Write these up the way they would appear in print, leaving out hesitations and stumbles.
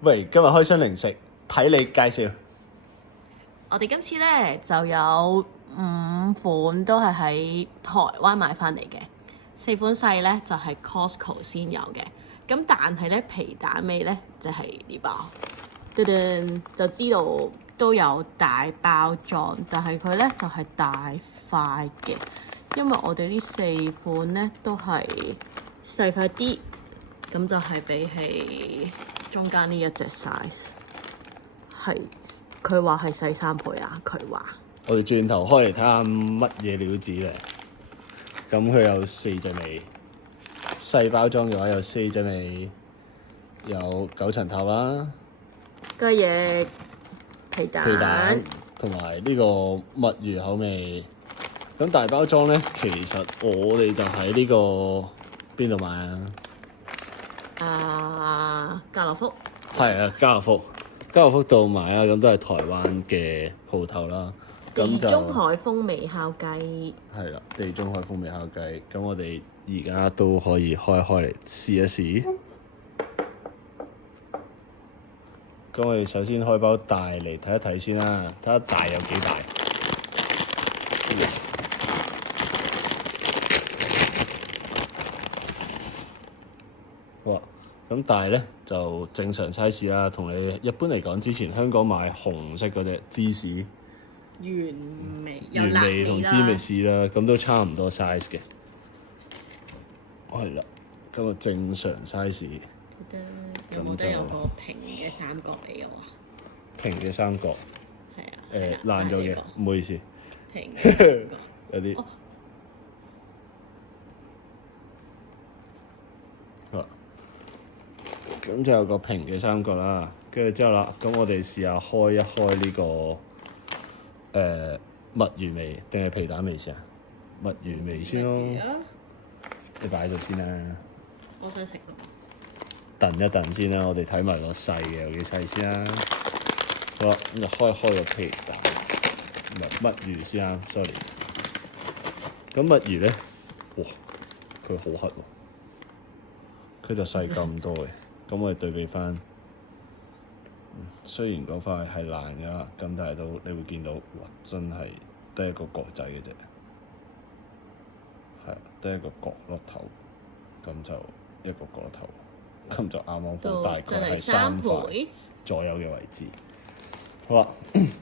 喂，今日開箱零食，睇你介紹。我哋今次咧就有5款都係喺台灣買翻嚟嘅，4款細咧就係 Costco 先有嘅。咁但係咧皮蛋味咧就係呢包，噔噔就知道都有大包裝，但係佢咧就係大塊嘅，因為我哋呢4款咧都係細塊啲，咁就係比起中間呢一隻 size 係。佢話係細3倍啊！佢話我哋轉頭開嚟睇下乜嘢料子咧。咁佢有4隻味，細包裝嘅話有4隻味，有9層塔啦，雞翼、皮蛋同埋呢個墨魚口味。咁大包裝咧，其實我哋就喺呢個邊度買啊？家樂福係啊，家樂福度買啦，咁都係台灣嘅鋪頭啦。咁就地中海風味烤雞係啦，地中海風味烤雞。咁我哋而家都可以開嚟試一試。咁我哋首先開包大嚟睇一睇先啦，睇下大有幾大。哇！咁大咧就正常 size 啦，同你一般嚟講，之前香港買紅色嗰隻芝士原味同芝味士啦，咁都差唔多 size 嘅。係啦，咁啊正常 size。有冇得有個平嘅三角俾我啊？平嘅三角。係啊。爛咗嘅，唔好意思。平嘅三角有啲。咁就有個平嘅三角啦，跟住之後啦，咁我哋試下開一開呢個墨魚味定係皮蛋味先啊？墨魚味先咯，你擺喺度先啦。我想食咯。燉一燉先啦，我哋睇埋個細嘅有幾細先啦。好啦，咁就開個皮蛋，唔係墨魚先啊 ，sorry。咁墨魚咧，哇，佢好黑喎，佢就細咁多嘅。咁我哋對比翻，雖然嗰塊係爛㗎啦，咁但係都你會見到，哇！真係得一個角仔嘅啫，係得一個角落頭，咁就一個角落頭，咁就啱啱好，大概係3塊左右嘅位置。好啦，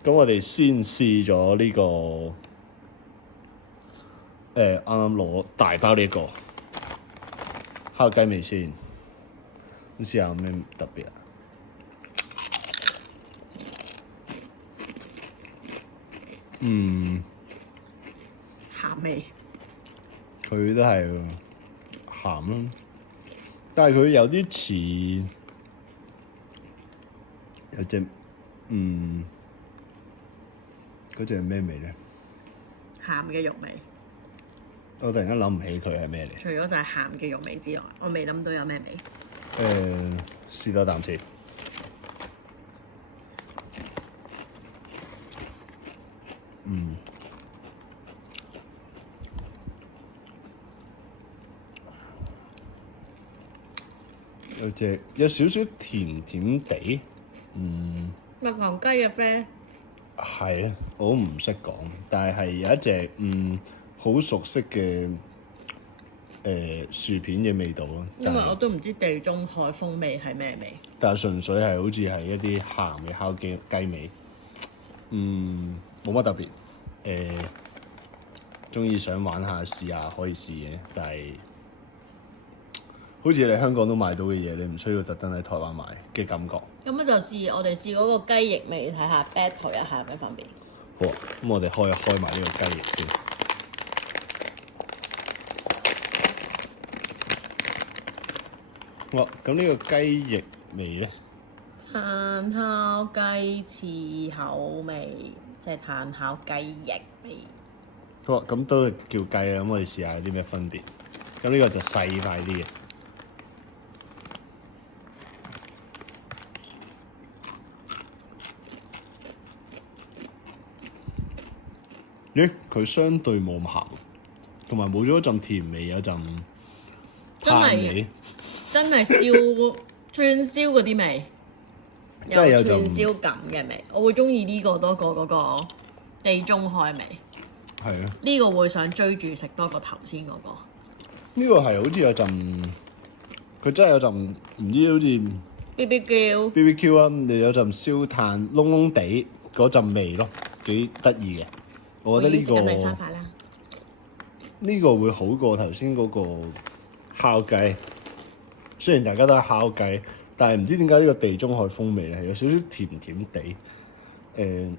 咁我哋先試咗呢個啱啱攞大包呢一個烤雞味先。咁試下有咩特別啊？鹹味。佢都係鹹啦，但係佢有啲似有隻嗰隻係咩味咧？鹹嘅肉味。我突然間諗唔起佢係咩嚟。除咗就係鹹嘅肉味之外，我未諗到有咩味。試多啖先。有少少甜甜地。蜜糖雞嘅 friend。係啊，我都唔識講，但係有一隻好熟悉嘅薯片嘅味道咯。因為我都唔知地中海風味係咩味。但係純粹係好似係一啲鹹嘅烤雞味。冇乜特別。鍾意想玩下試下可以試嘅，但係好似你香港都買到嘅嘢，你唔需要特登喺台灣買嘅感覺。咁就我哋試嗰個雞翼味，睇下 battle 一下有咩分別。好啊，咁我哋開埋呢個雞翼先。好，咁呢個雞翼味咧？炭烤雞翅口味，即係炭烤雞翼味。好啊，咁都係叫雞啦。咁我哋試下有啲咩分別。咁呢個就細塊啲嘅。咦？佢相對冇咁鹹，同埋冇咗一陣甜味，有陣炭味。真係燒串燒嗰啲味。真係有串陣燒感嘅味，我會中意呢個多過嗰個地中海味。係啊，呢個會想追住食多過頭先嗰個。呢個係好似有陣，佢真係有陣唔知好似 BBQ BBQ 啊，你有陣燒炭燶燶地嗰陣味咯，幾得意嘅。我覺得呢、我已經食緊第三塊啦。呢個會好過頭先嗰個烤雞。雖然大家都係烤雞，但係唔知點解呢個地中海風味咧係有少少甜甜地，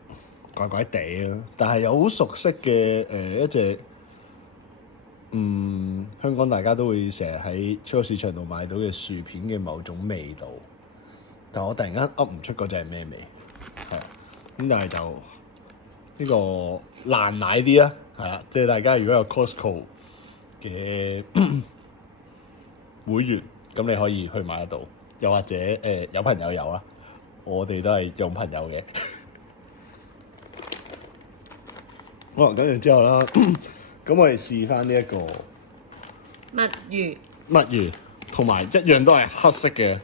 怪怪地啊！但係又好熟悉嘅一隻，香港大家都會成日喺超級市場度買到嘅薯片嘅某種味道。但我突然間噏唔出嗰隻係咩味，係咁，但係就呢個爛奶啲啦，係啦，即係大家如果有 Costco 嘅會員，咁你可以去買得到，又或者有朋友有啦，我哋都係用朋友嘅。好，跟住之後啦，咁我哋試翻呢一個墨魚，墨魚，同埋一樣都係黑色嘅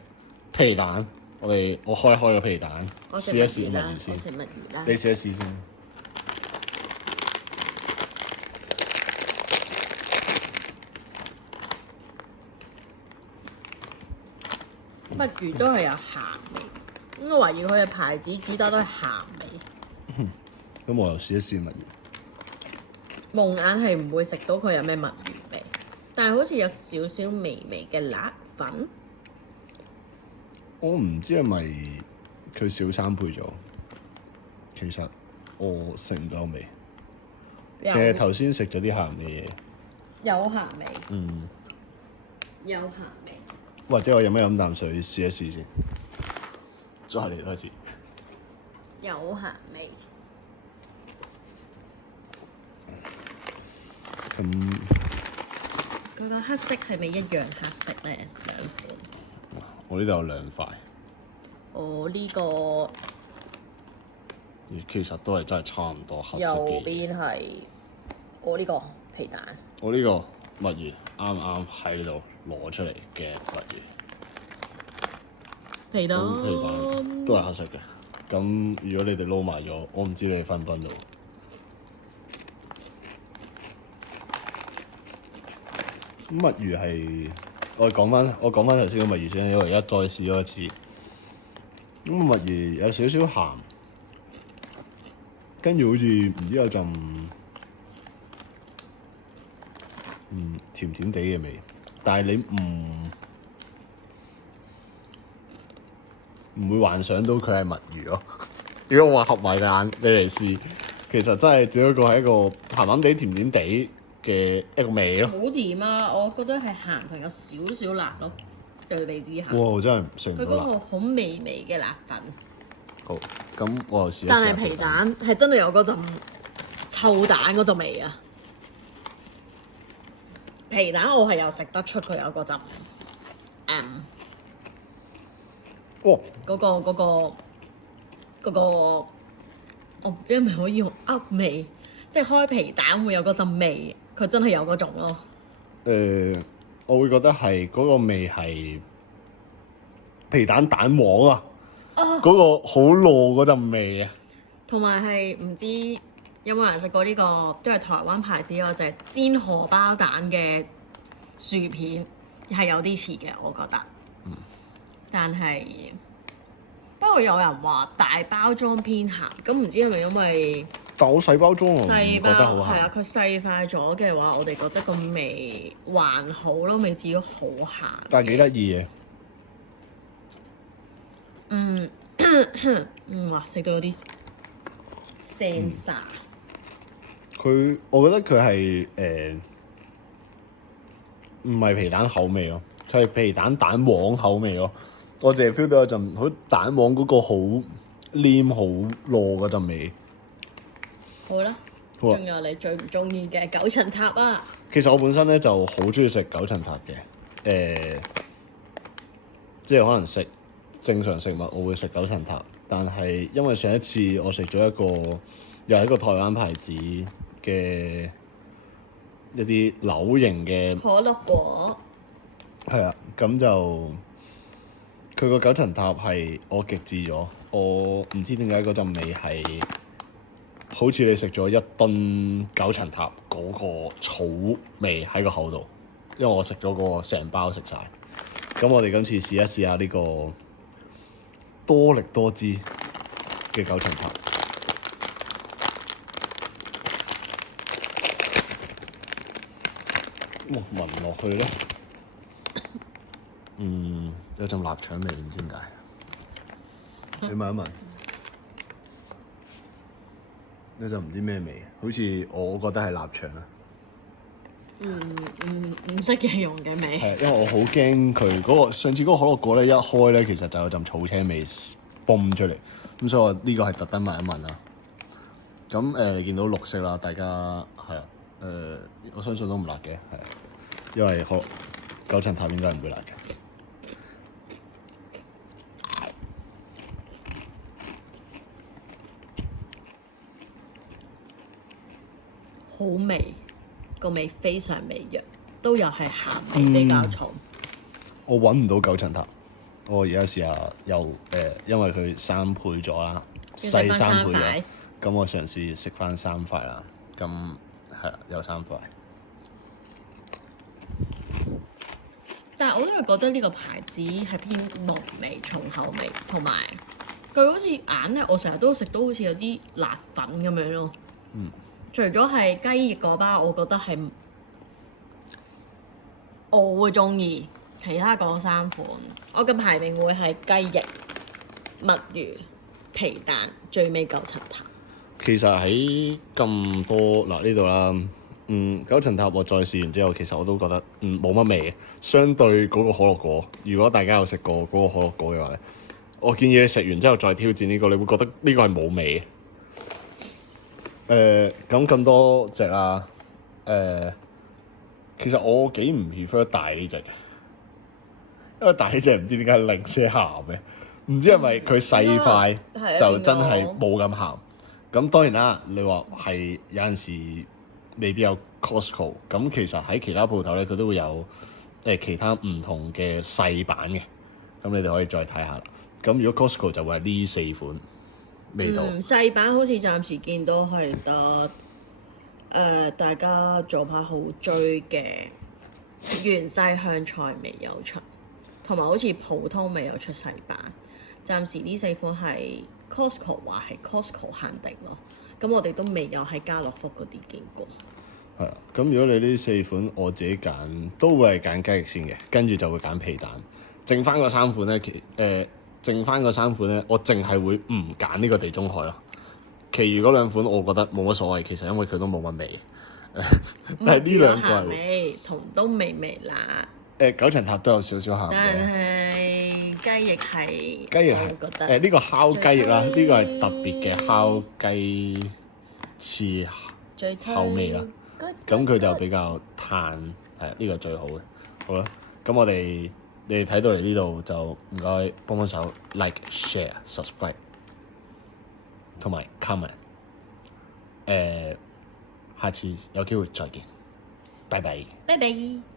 皮蛋。我開個皮蛋，試一試墨魚先。我食墨魚啦。你試一試先。墨魚都係有鹹味，咁我懷疑佢嘅牌子主打都係鹹味。咁我又試一試墨魚。蒙眼係唔會食到佢有咩墨魚味，但係好似有少少微微嘅辣粉。我唔知係咪佢小三配咗，其實我食唔到味。有其實頭先食咗啲鹹嘅嘢，有鹹味，嗯，有鹹味。或者我飲一飲啖水試一試先，再嚟多次。有鹹味。咁佢個黑色係咪一樣黑色咧？兩款。我呢度有兩塊，我呢個其實都係真係差唔多黑色右嘅嘢。邊係我呢個皮蛋。我呢個墨魚啱啱喺度攞出嚟嘅墨魚，皮蛋。皮蛋都係黑色嘅。咁如果你哋撈埋咗，我唔知你哋分唔分到。墨魚係我講翻頭先個墨魚先，因為而家再試咗一次。咁墨魚有少少鹹，跟住好似唔知有陣甜甜地嘅味，但係你唔會幻想到佢係墨魚咯。如果我話合埋眼你嚟試，其實真係只不過係一個鹹鹹地、甜甜地嘅一個味咯。好甜啊！我覺得係鹹同有少少辣咯，對比之下。哇！真係食唔佢到辣。嗰個好微微嘅辣粉。好，咁我又試一試。但係皮蛋係真係有嗰陣臭蛋嗰陣味啊！皮蛋我係有食得出佢有嗰陣哇！嗰個，我唔知係咪可以用噏味，即係開皮蛋會有嗰陣味，佢真係有嗰種咯。我會覺得係嗰個味係皮蛋蛋黃啊，嗰個好糯嗰陣味啊。同埋係唔知有冇人食過呢個都係台灣牌子嗰隻煎荷包蛋嘅薯片，係有啲似嘅，我覺得。但係不過有人話大包裝偏鹹，咁唔知係咪因為但我細包裝我唔覺細包得好鹹。係啊，佢細塊咗嘅話，我哋覺得個味還好咯，未至於好鹹。但係幾得意嘅。哇！食到有啲聲沙。我覺得佢係唔係皮蛋口味咯，佢係皮蛋蛋黃口味咯。我淨係 feel 到有陣好蛋黃嗰個好黏好糯嗰陣味。好啦，好啊仲有你最唔中意嘅九層塔啊！其實我本身咧就好中意食九層塔嘅，即係可能食正常食物我會食九層塔，但係因為上一次我食咗一個又係一個台灣牌子嘅一啲扭形嘅，可樂果係啊，咁就佢個九層塔係我極致咗，我唔知點解嗰陣味係好似你食咗一噸九層塔嗰個草味喺個口度，因為我食咗個成包食晒。咁我哋今次試一試下呢個多力多滋嘅九層塔。哇！聞落去咧，有陣臘腸味，唔知點解。你聞一聞，呢陣唔知咩味，好似我覺得係臘腸啊。唔識形容嘅味。係，因為我好驚佢嗰個上次嗰個可樂果咧，一開咧其實就有陣草青味泵出嚟，咁所以我呢個係特登聞一聞啦。咁你見到綠色啦，大家係啊，我相信都唔辣嘅，係，因為九層塔應該唔會辣嘅。好味，個味非常微弱，都有係鹹味比較重。我揾唔到九層塔，我而家試下又因為佢3倍咗啦，細3倍咗，咁我嘗試食翻3塊啦。咁係啦，有3塊。但係我都係覺得呢個牌子係偏濃味、重口味，同埋佢好似硬咧，我成日都食到好似有啲辣粉咁樣咯。除咗係雞翼嗰包，我覺得係我會中意，其他嗰3款，我嘅排名會係雞翼、墨魚、皮蛋，最尾九層塔。其實喺咁多嗱呢度啦，九層塔我再試完之後，其實我都覺得冇乜味嘅。相對嗰個可樂果，如果大家有食過嗰個可樂果嘅話咧，我建議你食完之後再挑戰呢個，你會覺得呢個係冇味嘅。咁多隻啦，其實我幾唔 prefer 大呢隻嘅，因為大呢隻唔知點解零舍鹹嘅，唔知係咪佢細塊就真係冇咁鹹。咁當然啦，你話係有陣時未必有 Costco， 咁其實喺其他鋪頭咧，佢都會有其他唔同嘅細版嘅，咁你哋可以再睇下啦。咁如果 Costco 就會係呢4款味道。細版好似暫時見到係得大家早排好追嘅芫茜香菜未有出，同埋好似普通未有出細版。暫時呢4款係 Costco 話係 Costco 限定咯，咁我哋都未有喺家樂福嗰啲見過。係啊，咁如果你呢4款我自己揀，都會係揀雞翼先嘅，跟住就會揀皮蛋。剩翻嗰3款咧，剩翻嗰3款咧，我淨係會唔揀呢個地中海咯。其餘嗰2款我覺得冇乜所謂，其實因為佢都冇乜味。但係呢兩個係味同都微辣。九層塔都有少少鹹嘅。但係雞翼係係覺得呢個烤雞翼啦，呢個係特別嘅烤雞翅口味啦。咁佢就比較炭，係呢個最好嘅。好啦，咁你哋睇到嚟呢度就唔該幫手 like、share、subscribe 同埋 comment。下次有機會再見，拜拜。拜拜。